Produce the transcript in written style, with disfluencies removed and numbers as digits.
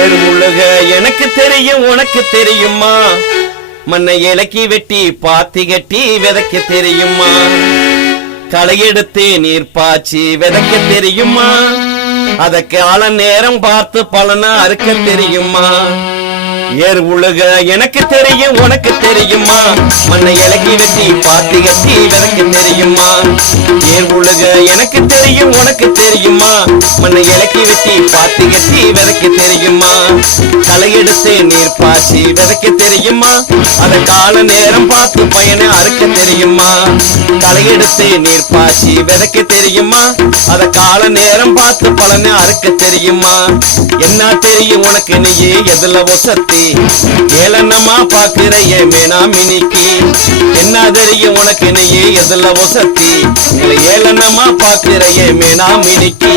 ஏறு முழுக எனக்கு தெரியும் உனக்கு தெரியுமா, மண்ணை இலக்கி வெட்டி பாத்தி கட்டி விதைக்க தெரியுமா, களை எடுத்து நீர் பாய்ச்சி விதைக்க தெரியுமா, அதற்கு ஆள நேரம் பார்த்து பலனை அறுக்க தெரியுமா. ஏறு உழுக எனக்கு தெரியும் உனக்கு தெரியுமா, மண்ணை இலக்கி வெட்டி பாத்தி கட்டி விதைக்க தெரியுமா. ஏறு உழுக எனக்கு தெரியும் உனக்கு தெரியுமா, மண்ணை இலக்கி வெட்டி பாத்தி கட்டி விதைக்க தெரியுமா, களை எடுத்து நீர் பாய்ச்சி விதைக்க தெரியுமா, அத கால நேரம் பார்த்து பயனை அறுக்க தெரியுமா. களை எடுத்து நீர் பாய்ச்சி விதைக்க தெரியுமா, அத கால நேரம் பார்த்து பலனை அறுக்க தெரியுமா. என்ன தெரியும் உனக்கு நீயே எதுல ஒசத்தி, ஏளனமா பாக்குற ஏமேனா மினிக்கு. என்ன தெரியும் உனக்கு நீயே எதுல ஒசத்தி, ஏளனமா பாக்குற ஏமேனா மினிக்கு.